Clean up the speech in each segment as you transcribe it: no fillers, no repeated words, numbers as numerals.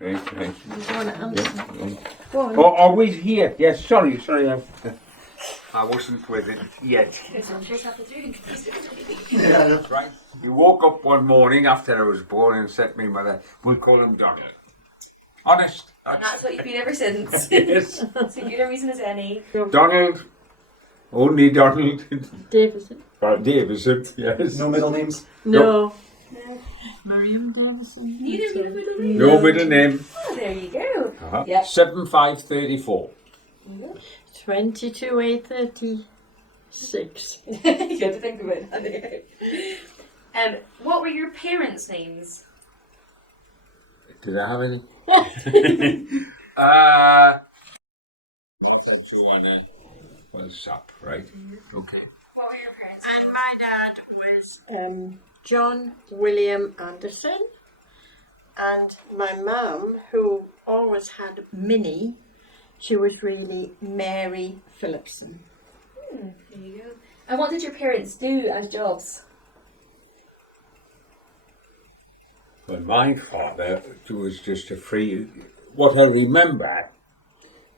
Right. You want to answer? Yeah. Go on. Oh, are we here? Yes, sorry. I wasn't with it yet. Yeah, that's right. He woke up one morning after I was born and said to me, Mother, we'll call him Donald. Honest. And that's what you've been ever since. Yes. So good a reason as any. Donald. Only Donald. Davison. Davison, yes. No middle names? No. Miriam Davison. Neither No middle name. Oh, there you go. Uh-huh. Yep. 7534. 22,836. You had to think of it. What were your parents' names? Did I have any? What's up, right? Okay. What were your parents' And my dad was John William Anderson, and my mum, who always had Minnie, she was really Mary Phillipson. There you go. And what did your parents do as jobs? Well, my father was just what I remember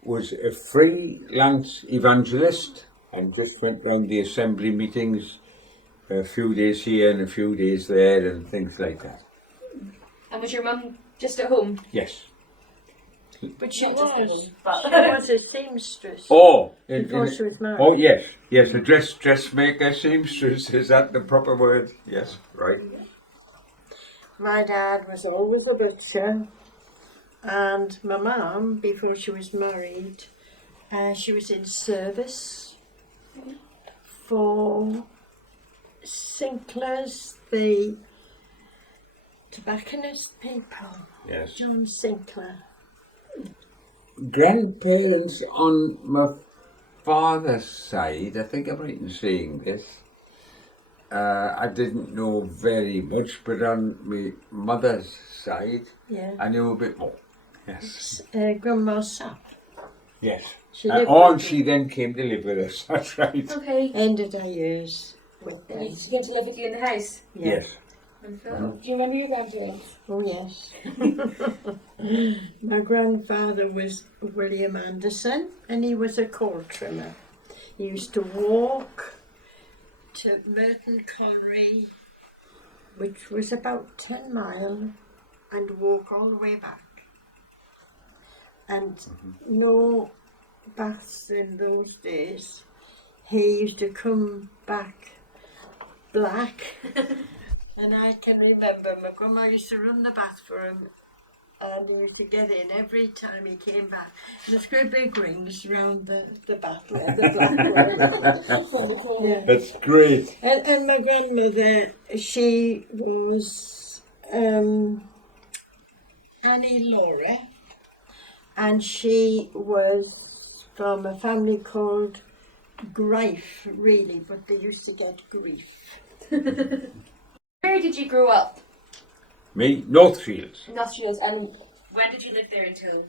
was a freelance evangelist and just went round the assembly meetings a few days here and a few days there and things like that. And was your mum just at home? Yes. But she Not just at was. home, but She was a seamstress. Oh, Before she was married. Oh, yes. Yes, a dressmaker, seamstress, is that the proper word? Yes, right. My dad was always a butcher, and my mum, before she was married, she was in service for Sinclair's, the tobacconist people. Yes. John Sinclair. Grandparents on my father's side, I think I'm right in saying this, I didn't know very much, but on my mother's side, Yeah. I knew a bit more. Yes. Grandma Sapp. Yes. She lived And with she then came to live with us, that's right. okay. ended her years with And them. she came to live with you in the house? Yeah. Yes. Do you remember your grandparents? Oh yes. My grandfather was William Anderson, and he was a coal trimmer. He used to walk to Merton Colliery, which was about 10 miles, and walk all the way back. And no baths in those days. He used to come back black. And I can remember my grandma used to run the bath for him, and he used to get in every time he came back. And there's great big rings round the bath where the black were. Yeah. That's great. And my grandmother, she was Annie Laura, and she was from a family called Grife, really, but they used to get grief. Where did you grow up? Me, Northfields. Northfields. And when did you live there until?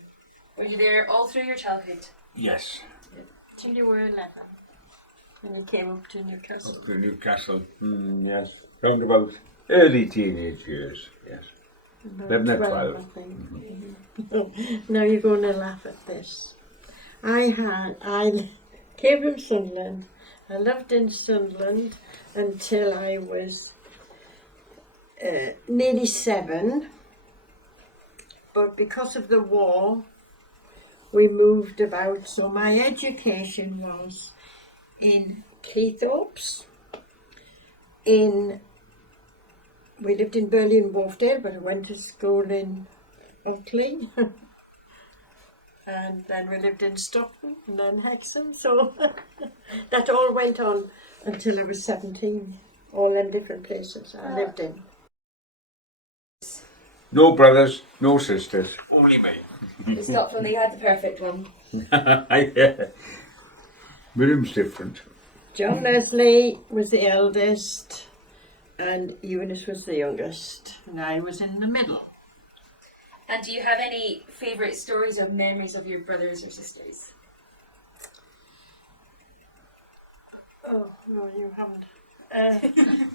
Were you there all through your childhood? Yes. Till you were 11, when you came up to Newcastle. Up to Newcastle, yes. Round about early teenage years, yes. About 11 or 12, 12. I think. Now you're going to laugh at this. I came from Sunderland. I lived in Sunderland until I was nearly 7. But because of the war, we moved about. So my education was in Cleethorpes. We lived in Burley and Wharfdale, but I went to school in Otley. And then we lived in Stockton and then Hexham. So that all went on until I was 17. All them different places I lived in. No brothers, no sisters, only me. You stopped when they had the perfect one. Miriam's different. John Leslie was the eldest, and Eunice was the youngest, and I was in the middle. And do you have any favourite stories or memories of your brothers or sisters? Oh, no, you haven't.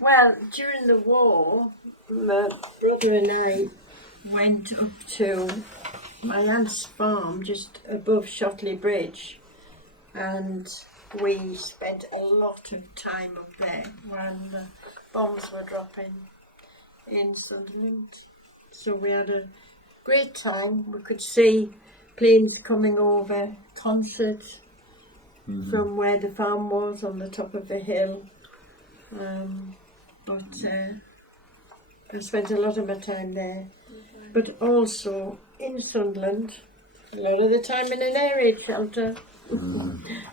Well, during the war, my brother and I went up to my aunt's farm just above Shotley Bridge, and we spent a lot of time up there while the bombs were dropping in Sunderland. So we had a great time. We could see planes coming over, concerts from where the farm was on the top of the hill. But I spent a lot of my time there. But also in Sunderland, a lot of the time in an air raid shelter.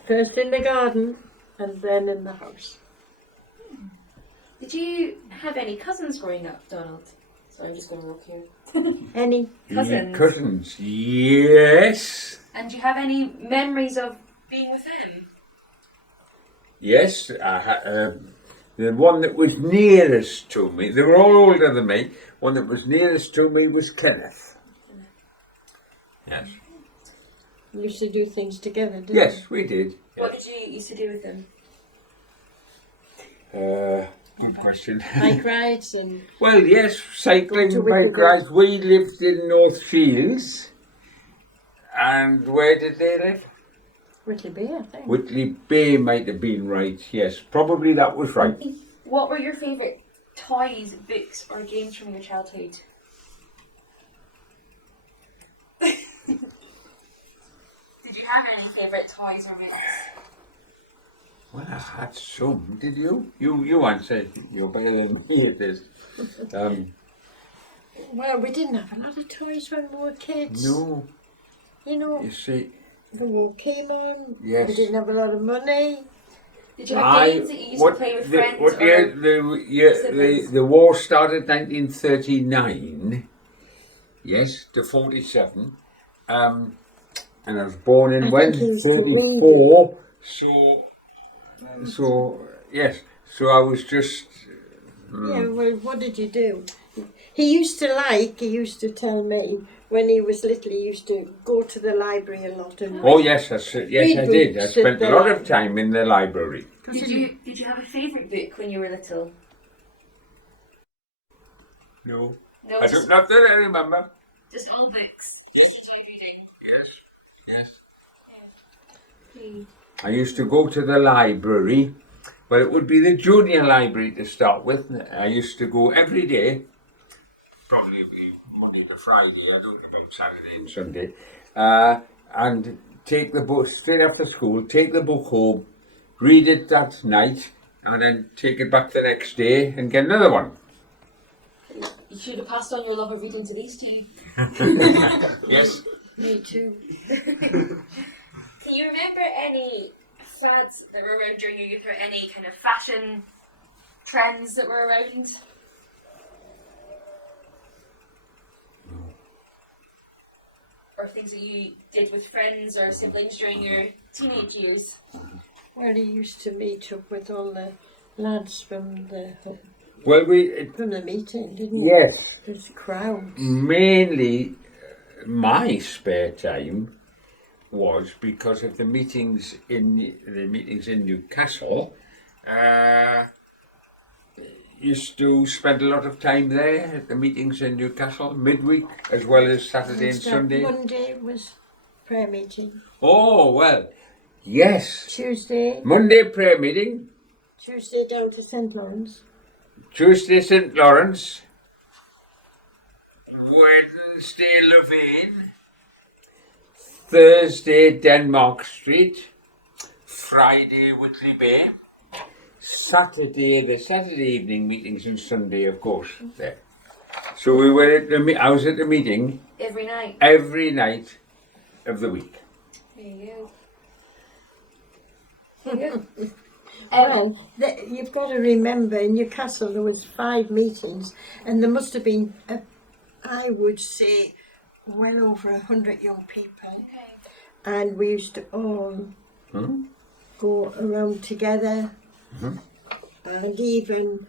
First in the garden and then in the house. Did you have any cousins growing up, Donald? So I'm just going to rock here. Any? Cousins. Cousins, yes. And do you have any memories of being with them? Yes, the one that was nearest to me, they were all older than me, one that was nearest to me was Kenneth. Yes. You used to do things together, didn't Yes, we did. What did you used to do with them? Good question. you? Bike rides and Well, yes, cycling, Go to bike Wicklow. rides. We lived in North Shields. And where did they live? Whitley Bay, I think. Whitley Bay might have been right, yes. Probably that was right. What were your favourite toys, books, or games from your childhood? Did you have any favourite toys or books? Well, I had some. Did you? You answered. You're better than me at this. Well, we didn't have a lot of toys when we were kids. No, You know, you see, the war came on. Yes. We didn't have a lot of money. Did you have games that you used to play with friends? What or year siblings? the war started 1939, yes, to 47. And I was born in I when? think he was 34. So, yes, so I was just... Yeah, well, what did you do? He used to tell me when he was little, he used to go to the library a lot. And Oh, yes, I did. I books spent at a lot the- of time in the library. Did you have a favourite book when you were little? No. No, I don't, not that I remember. just all books. Just reading. Yes. I used to go to the library. Well, it would be the junior library to start with. I used to go every day, probably Monday to Friday, I don't know about Saturday and Sunday, and take the book straight after school, take the book home, read it that night, and then take it back the next day and get another one. You should have passed on your love of reading to these two. Yes. Me too. Can you remember any fads that were around during your youth, or any kind of fashion trends that were around? Or things that you did with friends or siblings during your teenage years? Well, he used to meet up with all the lads from the Well, meeting, didn't he? yes, There's crowds. mainly my spare time was because of the meetings in Newcastle. Used to spend a lot of time there at the meetings in Newcastle midweek as well as Saturday and Sunday. Monday was prayer meeting. Oh well, yes. Tuesday Monday prayer meeting, down to St. Lawrence. Tuesday St Lawrence, Wednesday Louvain, Thursday Denmark Street, Friday Whitley Bay, the Saturday evening meetings, and Sunday, of course, there. So we were I was at the meeting Every night. every night of the week. There you go. There you go. Well, you've got to remember, in Newcastle there was 5 meetings, and there must have been, I would say, well over 100 young people. Okay. And we used to all go around together. And even,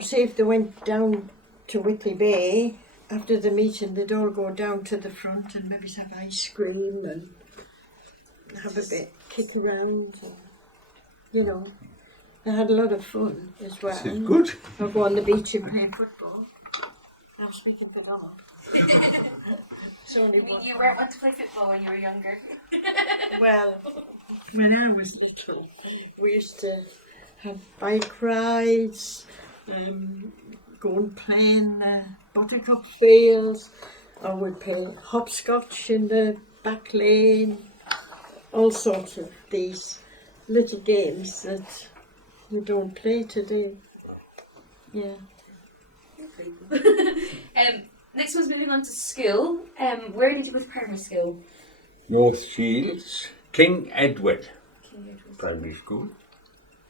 say if they went down to Whitley Bay, after the meeting they'd all go down to the front and maybe have ice cream and have a bit, kick around. And, they had a lot of fun as well. This is good. Or go on the beach and play football. I'm speaking for Donald. It's only one. You weren't one to play football when you were younger. Well, when I was little, we used to have bike rides, go and play in the buttercup fields, or we'd play hopscotch in the back lane, all sorts of these little games that we don't play today. Yeah. Next one's moving on to school. Where did you go with primary school? North Shields, King Edward Primary School,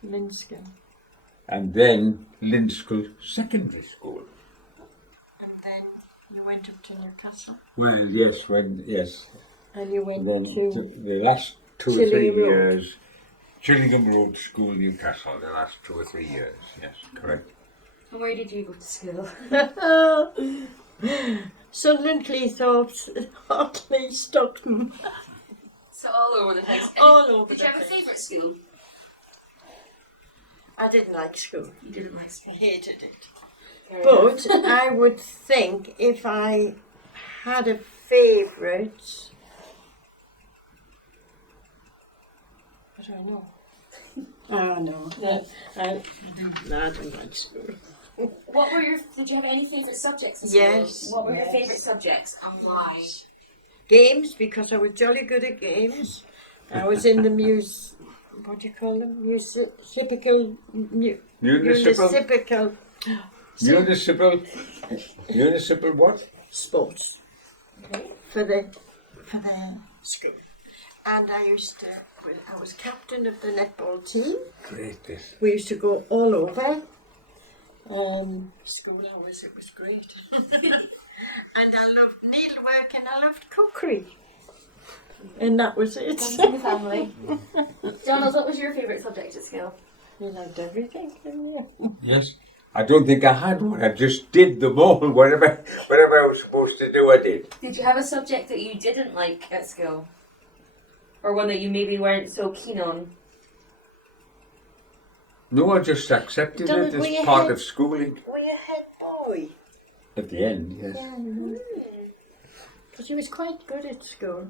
Linskill. and then Linskill Secondary School. And then you went up to Newcastle. Well, yes, And you went then to the last 2 or 3 Chillingham Road. years, Chillingham Road School, Newcastle, the last 2 or 3 years, yes, correct. And where did you go to school? Sunderland, Cleethorpes, Hartley, Stockton. So all over the place. All over Did the you have a place. favourite school? I didn't like school. You didn't like I school. hated it. Fair enough. But I would think if I had a favourite, what do I know? Oh no, I don't like school. What were did you have any favourite subjects in school? Yes, What were your yes. favourite subjects and why? Games, because I was jolly good at games. I was in the what do you call them? Municipal Municipal what? sports Okay. for the school. And I was captain of the netball team. Great, this. We used to go all over. School hours, it was great. And I loved needlework and I loved cookery. And that was it. Comes in the family. Donald, what was your favourite subject at school? You loved everything, didn't you? Yes. I don't think I had one. I just did them all. Whatever I was supposed to do, I did. Did you have a subject that you didn't like at school? Or one that you maybe weren't so keen on? No, I just accepted Donald, it were as you part head- of schooling. Were you head boy? At the end, yes. Because he was quite good at school.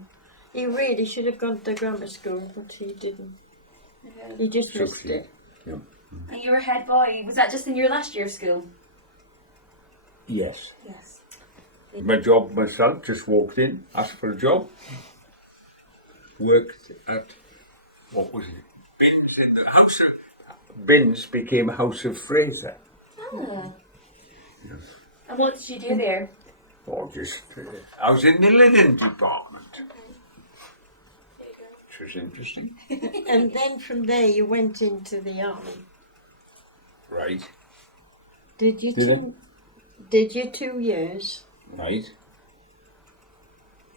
He really should have gone to grammar school, but he didn't. He just missed Succeed. it. Yeah. And you were head boy. Was that just in your last year of school? Yes. Yes. My job myself, just walked in, asked for a job. Worked at, what was it? Bins in the house of, Bins became House of Fraser. Ah. And what did you do there? Or just, I was in the linen department. Which was interesting. And then from there you went into the army. Right. Did you? Did Did you 2 years? Right.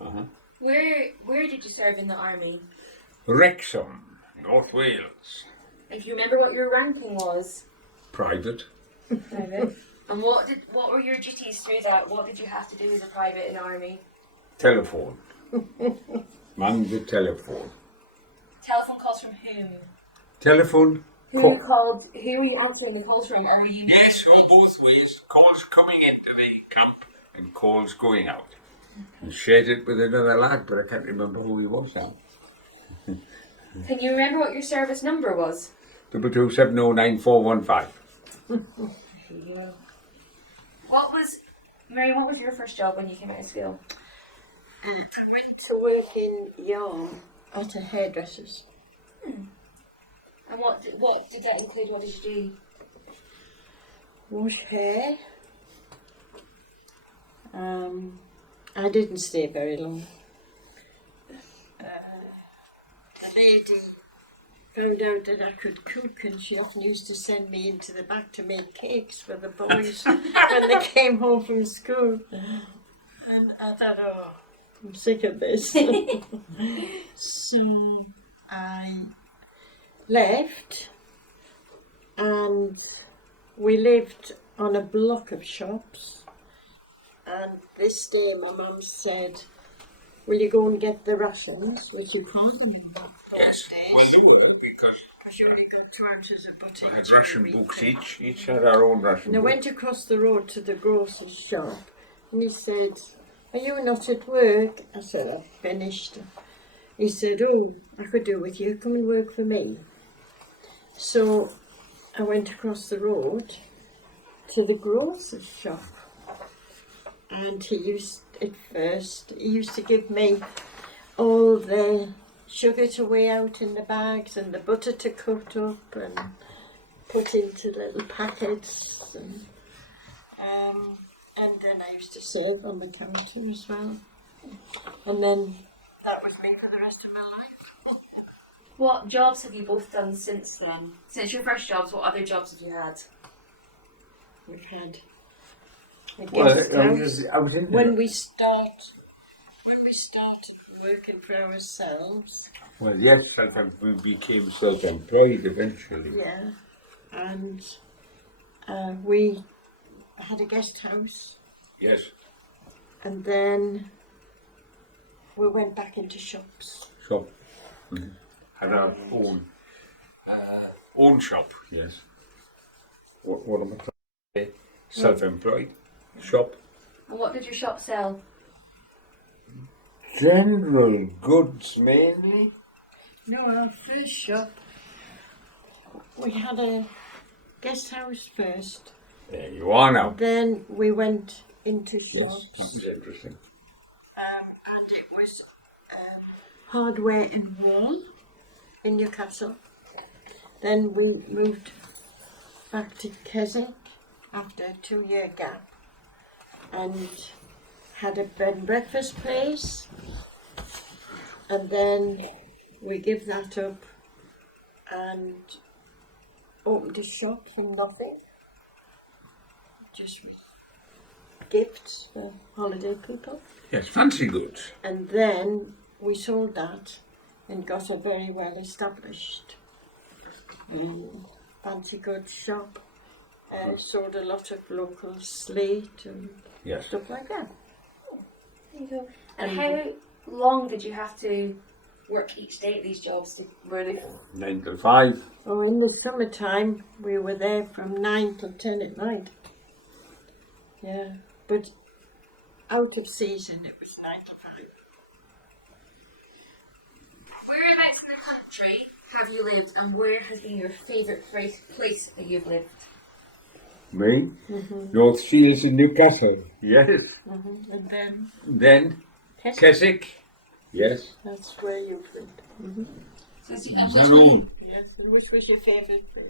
Uh-huh. Where did you serve in the army? Wrexham, North Wales. If you remember what your ranking was. Private. Private. And what were your duties through that? What did you have to do as a private in the army? Telephone. Man the telephone. Telephone calls from whom? Telephone. Who were you answering the calls from? Or were you? Yes, or both ways. Calls coming into the camp and calls going out. And shared it with another lad, but I can't remember who he was now. Can you remember what your service number was? 22709 Mary, what was your first job when you came out of school? I went to work in yarn at a hairdresser's. And what did that include? What did you do? Wash hair. I didn't stay very long. The lady found out that I could cook, and she often used to send me into the back to make cakes for the boys when they came home from school. And I thought, oh, I'm sick of this. So I left, and we lived on a block of shops. And this day my mum said, will you go and get the rations, which you can't anymore Yes, those days. well, do it because Because you only got 2 ounces of butter. I had each for a ration week. books each had our own ration And I book. went across the road to the grocer's shop, and he said, "Are you not at work?" I said, "I've finished." He said, "Oh, I could do with you. Come and work for me." So I went across the road to the grocer's shop, and he used to give me all the sugar to weigh out in the bags and the butter to cut up and put into little packets, and then I used to save on the counter as well, and then that was me for the rest of my life. What jobs have you both done since then? Since your first jobs, what other jobs have you had? We've had a Well, guest house. I was in When we start working for ourselves, Well, yes, we became self-employed eventually. yeah, and we had a guest house, Yes, and then we went back into shops. shop. Had our own shop. Yes. What am I trying to say? Self-employed shop. And what did your shop sell? General goods mainly. No, our first shop, we had a guest house first, There you are now. then we went into Yes, shops. that was interesting. And it was hardware and wool in Newcastle. Then we moved back to Keswick after a 2-year gap and had a bed and breakfast place, and then we gave that up and opened a shop from nothing, just with gifts for holiday people. Yes, fancy goods. And then we sold that and got a very well established fancy goods shop. Sold a lot of local slate and Yes. stuff like that. There you go. And how long did you have to work each day at these jobs to really? 9 to 5. Oh, in the summertime we were there from 9 till 10 at night. Yeah, but out of season it was 9 to 5. Whereabouts in the country have you lived, and where has been your favourite place that you've lived? Me? North Shields in Newcastle. Yes. And Then Keswick. Yes. that's where you've lived. So Is that all? Yes, and which was your favourite place?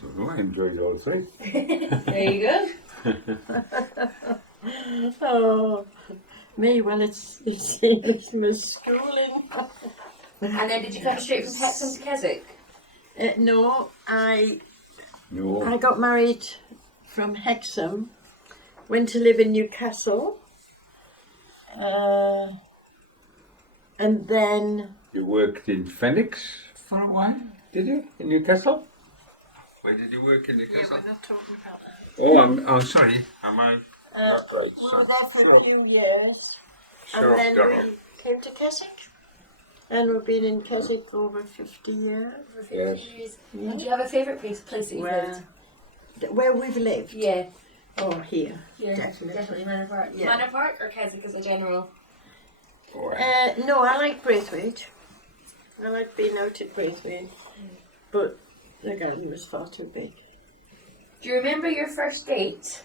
Don't know, I enjoyed all three. There you go. Oh, me, well, it's my schooling. And then did you come straight from Hexham to Keswick? No, I No. got married from Hexham, went to live in Newcastle, and then You worked in Phoenix for a while, did you? In Newcastle? Where did you work in Newcastle? we're not talking about that. Oh, sorry. Am I not right? We were there for a few years, Sure, and then Donald. we came to Keswick, and we've been in Keswick over 50 years. Yes. And do you have a favourite place that you've lived? Where we've lived? Yeah. Oh, here. Definitely Manor Park. Yeah. Manor Park or Keswick as a general? Oh, No, I like Braithwaite. I like being out at Braithwaite, but the garden was far too big. Do you remember your first date?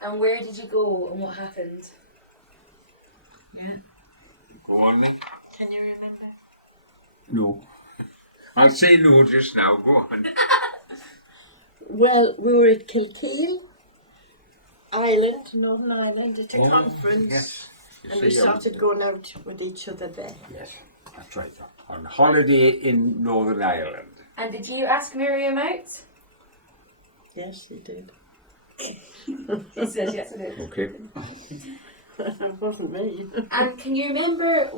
And where did you go and what happened? Yeah. Go on, Nick. Can you remember? No. I'll say no just now. Go on. Well, we were at Kilkeel Island, Northern Ireland, at a conference, Yes. You and we see, started going out with each other there. Yes, that's right. On holiday in Northern Ireland. And did you ask Miriam out? Yes, we did. He says yes, I did. Okay. It wasn't me. And can you remember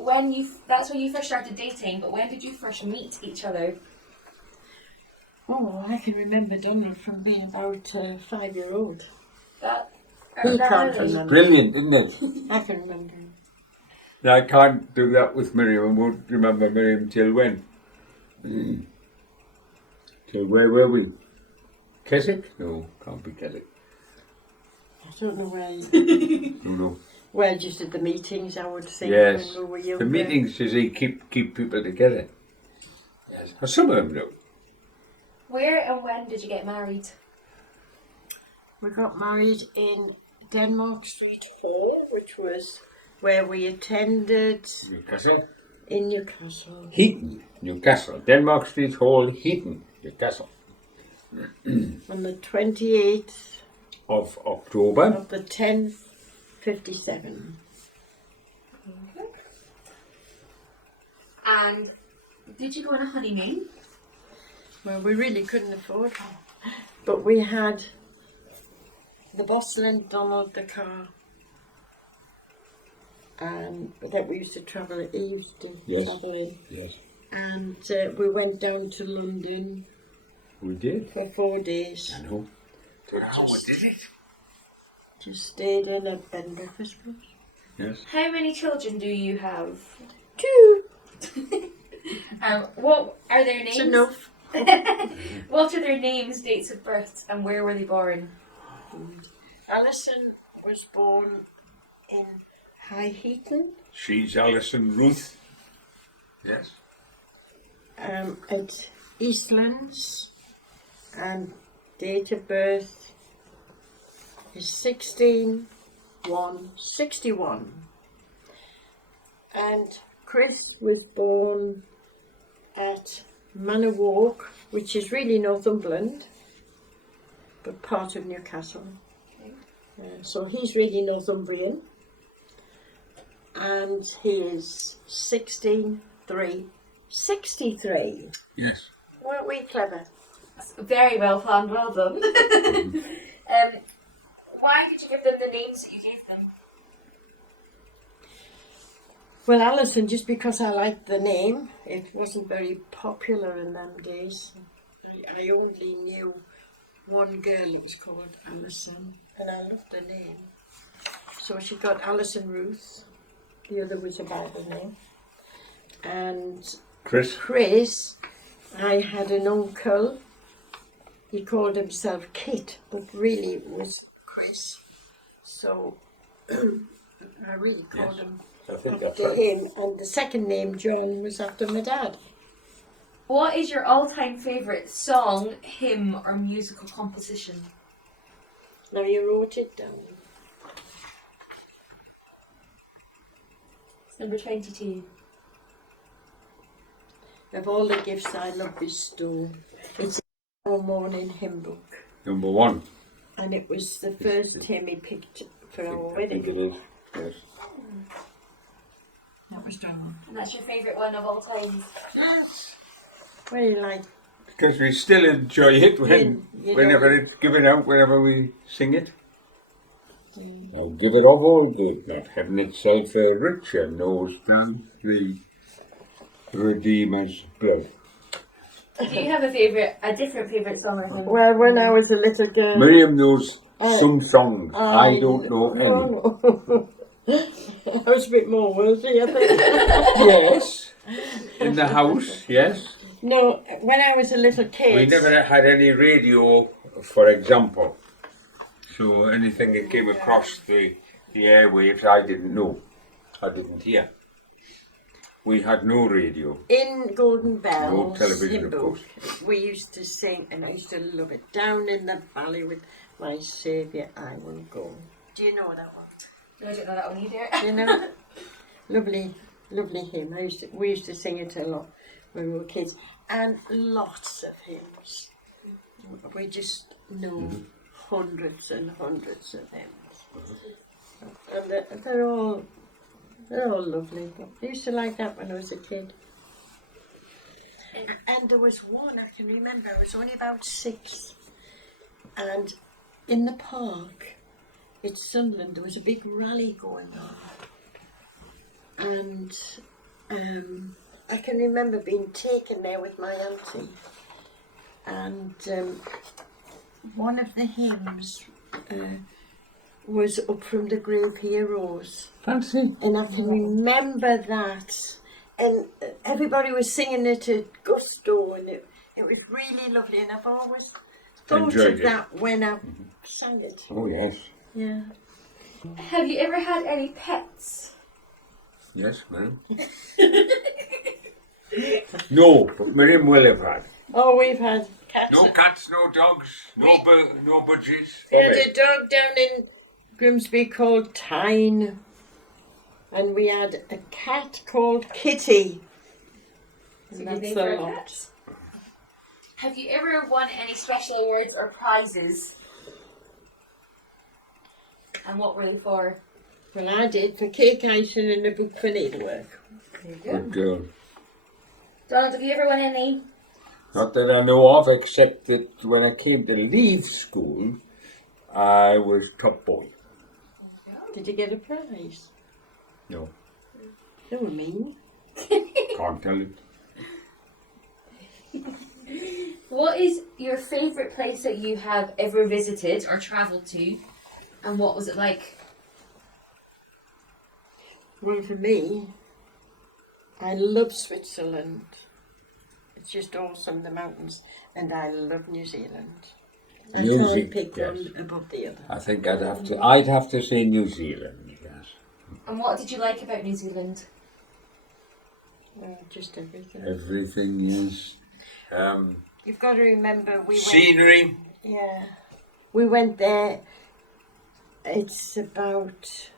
that's when you first started dating, but when did you first meet each other? Oh, I can remember Donald from being about 5-year-old. He That can't early? remember. Brilliant, isn't it? I can remember. Now, I can't do that with Miriam. I won't remember Miriam till when? Till where were we? Keswick? No, can't be Keswick. I don't know where. No. Well, just at the meetings, I would think Yes. when we were younger. The meetings, you see, keep people together. Yes. Or some of them do. Where and when did you get married? We got married in Denmark Street Hall, which was where we attended Newcastle. in Newcastle. Heaton, Newcastle. Denmark Street Hall, Heaton, Newcastle. On the 28th Of October. of the 1057. Okay. And did you go on a honeymoon? Well, we really couldn't afford it. But we had the Boston and Donald the car. And that we used to travel, he used to travel in. Yes. And we went down to London We did. for 4 days. I know. How did it? Just stayed in a bed and breakfast. Yes. How many children do you have? 2. What are their names? It's enough. What are their names, dates of birth, and where were they born? Alison was born in High Heaton She's Alison Ruth. Yes. at Eastlands, and date of birth is 16/1/61. And Chris was born at Manor Walk, which is really Northumberland, but part of Newcastle. So he's really Northumbrian. And he is 16/3/63. Yes. Weren't we clever? Very well planned, well done. Why did you give them the names that you gave them? Well, Alison, just because I liked the name, it wasn't very popular in them days. I only knew one girl that was called Alison, and I loved the name. So she got Alison Ruth. The other was a Bible name. And Chris, I had an uncle. He called himself Kit, but really it was Chris. So I really called him after him. And the second name, John, was after my dad. What is your all-time favourite song, hymn, or musical composition? Now you wrote it down. It's number 22. Of all the gifts I love bestow, it's our morning hymn book. Number 1. And it was the first hymn he picked for our wedding. Yes. That was done. And that's your favourite one of all time? Very like. Because we still enjoy it whenever it's given out, whenever we sing it. I'll give it of all good, not heaven itself a richer knows than the Redeemer's blood. Do you have a different favourite song or something? Well, when I was a little girl. Miriam knows some songs. I don't know any. No. I was a bit more worldly, I think. Yes. In the house, yes. No, when I was a little kid. We never had any radio, for example. So anything that came across the airwaves, I didn't know. I didn't hear. We had no radio. In Golden Bells, No television, of course. we used to sing, and I used to love it. Down in the valley with my Saviour, I will go. Do you know that one? No, I don't know that one either. Do you know? Lovely, lovely hymn. We used to sing it a lot when we were kids, and lots of hymns. We just know hundreds and hundreds of hymns, and they're all lovely. But I used to like that when I was a kid. And there was one I can remember. I was only about 6, and in the park at Sunderland there was a big rally going on, and I can remember being taken there with my auntie, and one of the hymns was Up From the Grave He Arose. Fancy. And I can remember that, and everybody was singing it at gusto, and it was really lovely, and I've always thought Enjoyed of it. that when I sang it. Oh yes. Yeah. Have you ever had any pets? Yes, ma'am. No, but Miriam will have had. Oh, we've had cats. No cats, no dogs, no budgies. We had a dog down in Grimsby called Tyne, and we had a cat called Kitty. And that's a lot. Have you ever won any special awards or prizes? And what were they for? Well, I did for cake icing and a book for needlework. Good girl. Donald, have you ever won any? Not that I know of, except that when I came to leave school, I was top boy. Did you get a prize? No, They were mean. can't tell it. What is your favourite place that you have ever visited or travelled to? And what was it like? Well, for me, I love Switzerland. It's just awesome, the mountains. And I love New Zealand. I can't pick one above the other. I think I'd have to say New Zealand, yes. And what did you like about New Zealand? Just everything. Everything, yes. You've got to remember we went. Scenery. Yeah. We went there. It's about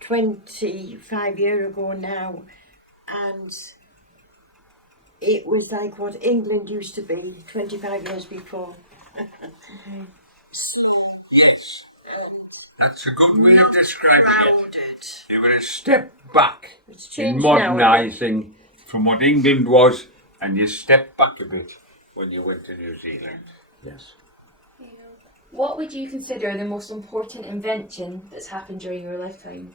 25 years ago now, and it was like what England used to be 25 years before. So, Yes. That's a good way of describing it. They were a step back It's in changed now. modernising from what England was, and you step back a bit when you went to New Zealand. Yes. What would you consider the most important invention that's happened during your lifetime?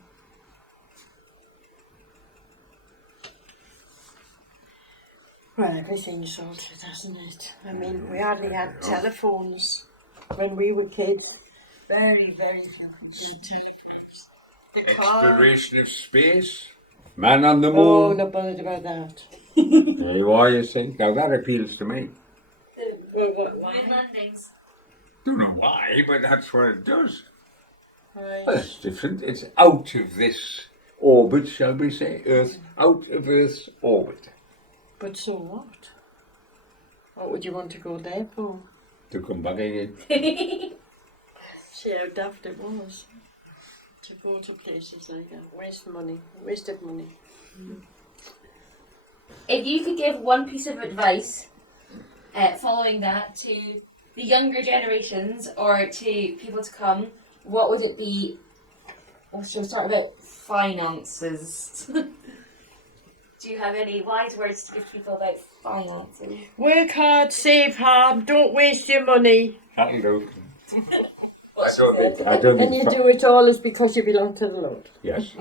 Well, everything's altered, hasn't it? I mean, we hardly had telephones when we were kids. Very, very few telephones. The car. Exploration of space, man on the Oh, moon. not bothered about that. There you are, you see. Now that appeals to me. Well, why? Moon landings. Don't know why, but that's what it does. Right. Well, it's different. It's out of this orbit, shall we say? Earth, out of Earth's orbit. But so what? What would you want to go there for? To come back again. See how daft it was. To go to places like that. Waste money. Waste of money. If you could give one piece of advice following that to the younger generations or to people to come, what would it be? Or should we start about finances? Do you have any wise words to give people about finances? Work hard, save hard, don't waste your money. That'll do. I don't And think you do it all is because you belong to the Lord. Yes.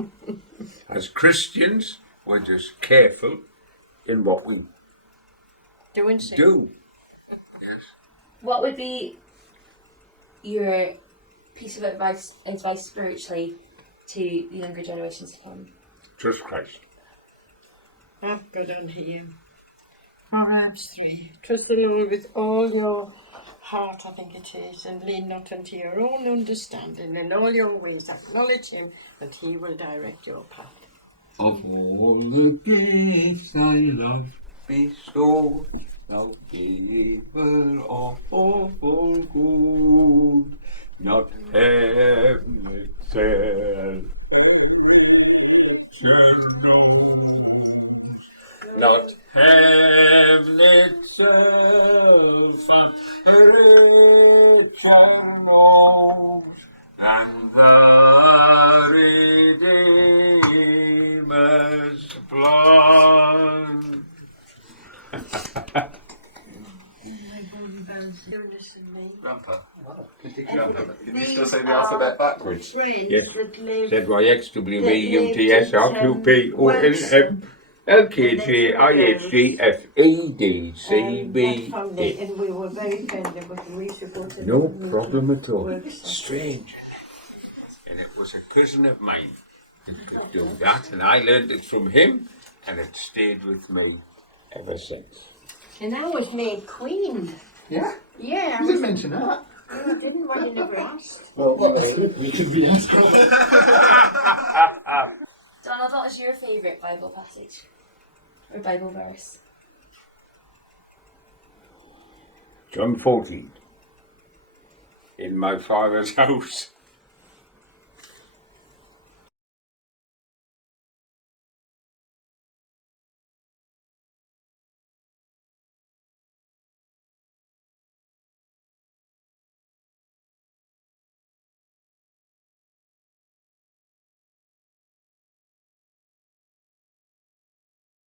As Christians, we're just careful in what we Do and say. do. Yes. What would be your piece of advice spiritually to the younger generations to come? Trust Christ. I've got on here. Proverbs 3. Trust the Lord with all your heart, I think it is, and lean not unto your own understanding. In all your ways acknowledge him, and he will direct your path. Of all the gifts I love bestow, thou giver of all good, not heaven itself. Not heaven itself, it shall know, and the Redeemer's blood. Grandpa, can you still say the alphabet backwards? Yes. ZYXWVUTSRQPONFLKJIHGFEDCBD. And we were very friendly, but we used to go to No the problem at all. work. Strange. And it was a cousin of mine that could do that, and I learned it from him, and it stayed with me ever since. And I was made queen. Yeah? Yeah, I You was didn't mention that. I didn't want you never asked. Well, we could be asked. Donald, what is your favourite Bible passage? Or Bible verse? John 14. In my Father's house